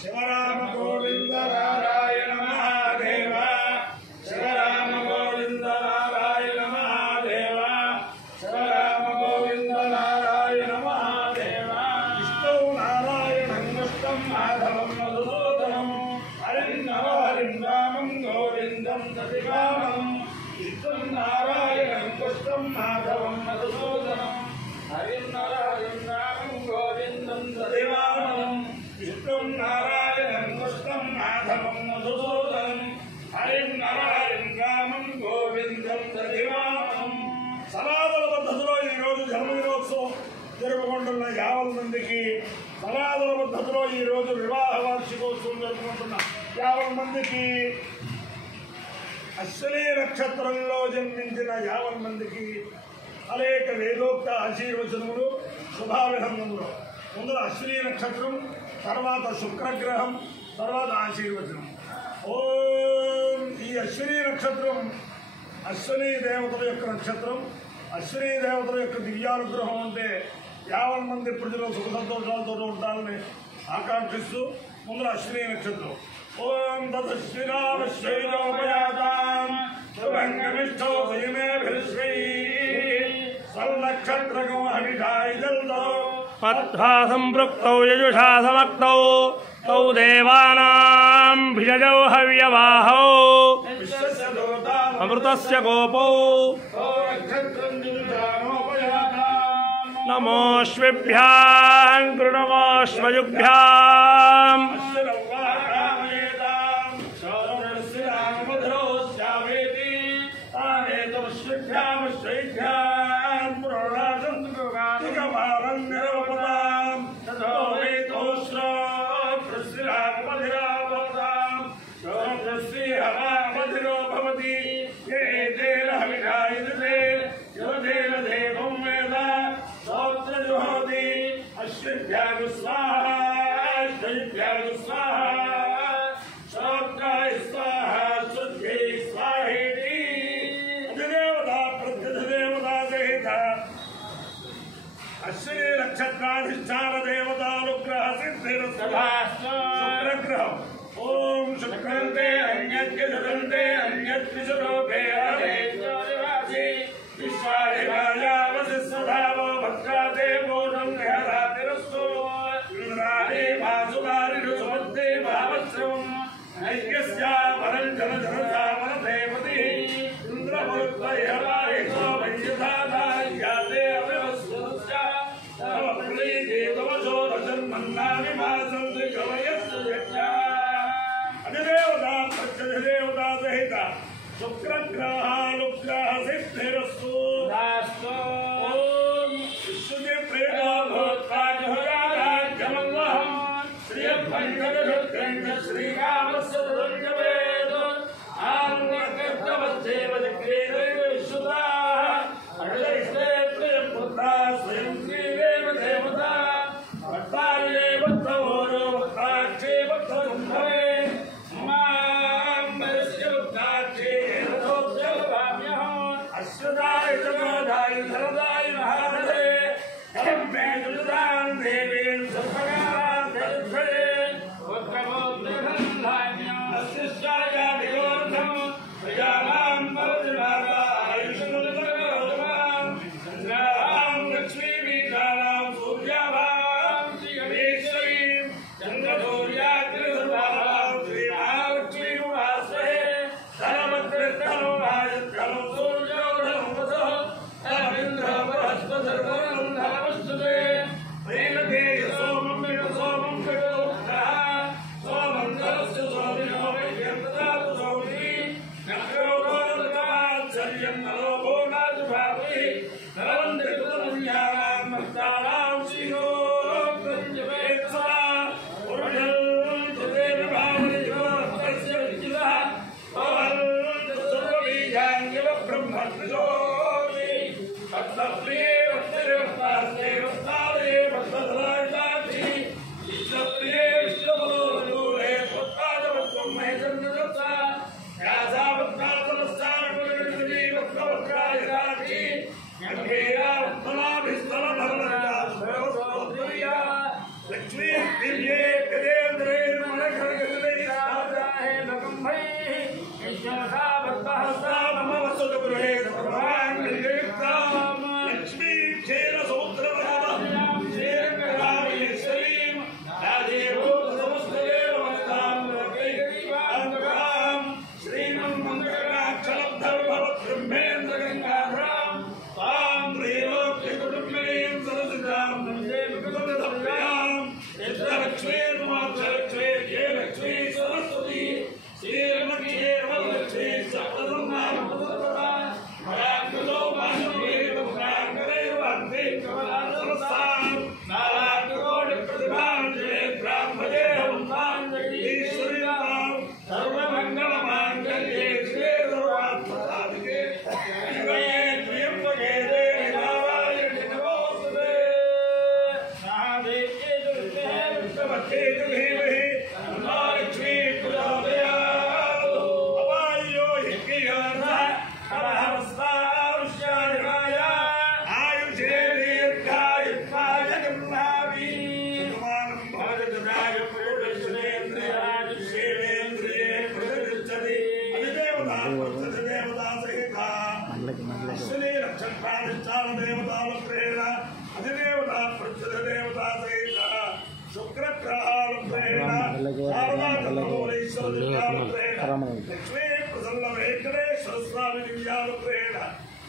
శివరామ గోవింద నారాయణ మహాదేవ శివరామ గోవింద నారాయణ మహాదేవ శివరామ గోవింద నారాయణ మహాదేవ విష్ణు నారాయణం కృష్ణం మాధవం మధుసూదనం హరిం రామం గోవిందం సతివామం విష్ణు నారాయణం కృష్ణం మాధవం మధుసూదనం హరిం రామం గోవిందం సతివామం విష్ణు నారాయణం కృష్ణం మాధవం మధుసూదనం హరిం రామం గోవిందం సతివామం సనాతన పద్ధతిలో ఈరోజు జన్మదినోత్సవం జరుపుకుంటున్న 50 మందికి సనాతన పద్ధతిలో ఈరోజు వివాహ వార్షికోత్సవం జరుపుకుంటున్న 50 మందికి అశ్విని నక్షత్రంలో జన్మించిన 50 మందికి అనేక వేదోక్త ఆశీర్వచనములు శుభాభినందనలు. ముందు అశ్విని నక్షత్రం, తర్వాత శుక్రగ్రహం, తర్వాత ఆశీర్వచనం. ఓం ఈ అశ్విని నక్షత్రం అశ్విని దేవతల యొక్క నక్షత్రం. అశ్విని దేవతల యొక్క దివ్యానుగ్రహం అంటే 50 మంది ప్రజలు సుఖ సంతోషాలతో ఉంటారని ఆకాంక్షిస్తూ ముందు అశ్విని నక్షత్రం. ఓం తదశ్వినామశ్వైరోపయాతాం శుభంగమిష్టో దయమేభిశ్వై సన్నక్షత్రకో హవిషాయిదల్దో మత్వా సంపృక్తౌ యజుషా సమక్తౌ తౌ దేవానాం భిషజౌ హవ్యవాహౌ అమృతస్య గోపౌ నమోశ్విభ్యాం కృణమోశ్వయుభ్యాం అశ్విని నక్షత్రాధిష్టాన దేవతానుగ్రహ శుక్రగ్రహం. ఓం శుక్రంతే అన్యద్యజంతే అన్యద్విషరూపే విశ్వాధికాయావశిస్వధావో భద్రాతే పూర్ణం నిహరాతిరస్సు ఇంద్రాణి వాసుగారిడు సుమద్దే భావశ్రవం ఐక్యస్యా పరం జనజనతా పరదేవతి ఇంద్రమరుద్వయవాయితో వయ్యధాదాయాతే అవివస్వస్య తవప్రీతితవశోరజన్మన్నాని మాసంతి కవయస్సు యజ్ఞా అధిదేవతా ప్రత్యధిదేవతా సహిత శుక్రగ్రహానుగ్రహ సిద్ధిరస్తు. ఓం విష్ణుజి ప్రేమోత్పాజహయారాజ్యమల్లహం శ్రీయభంగ శ్రీరామస్య దుర్గవేద ఆన్యకర్తవచ్చేవ దిక్రేదైవ విశ్రుతా అడలైస్తే ప్రియపుత్రా స్వయం శ్రీదేవ దేవత భక్తాలే భక్తవోరో భక్తాక్షే భక్తకుంభవే అశ్వదాయ చమోదాయ ధరదాయ మహారథే కలం మే దుర్దాం దేవీం సర్వకారాంతరే పుత్రపౌత్రధన్యాం అస్యాయ విరోధం ప్రజానాం పరజనాయుషముదకరోధమాం చంద్రాం లక్ష్మీమీతానాం సూర్యాభాం శ్రీగణేశ్వరీం చంద్రసూర్యాగ్రసర్వాభాం శ్రీమహాలక్ష్మీముపాస్మహే ధనభద్రధనో రాజధనో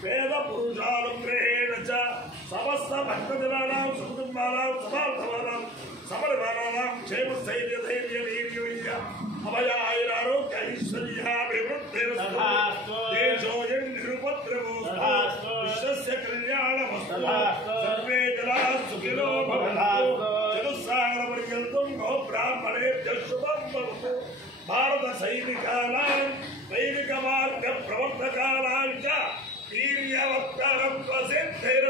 వేద పురుషాలు ప్రేణ సమస్త భక్తజనానాం సుకుటుంబానాం సమార్థమానాం సమరమానానాం క్షేమ స్థైర్య ధైర్య వీర్య విద్య అభయ ఆయురారోగ్య ఐశ్వర్యాభివృద్ధిరస్తు దేశోయం నిరుపద్రవోస్తు విశ్వస్య కళ్యాణమస్తు సర్వే జనాః సుఖినో భవంతు చతుస్సాగర పర్యంతం గో బ్రాహ్మణేభ్యః శుభం భవతు భారత సైనికానాం వైదిక మార్గ ప్రవర్తకానాం చ వీర్యవత్తరం ప్రసిద్ధిర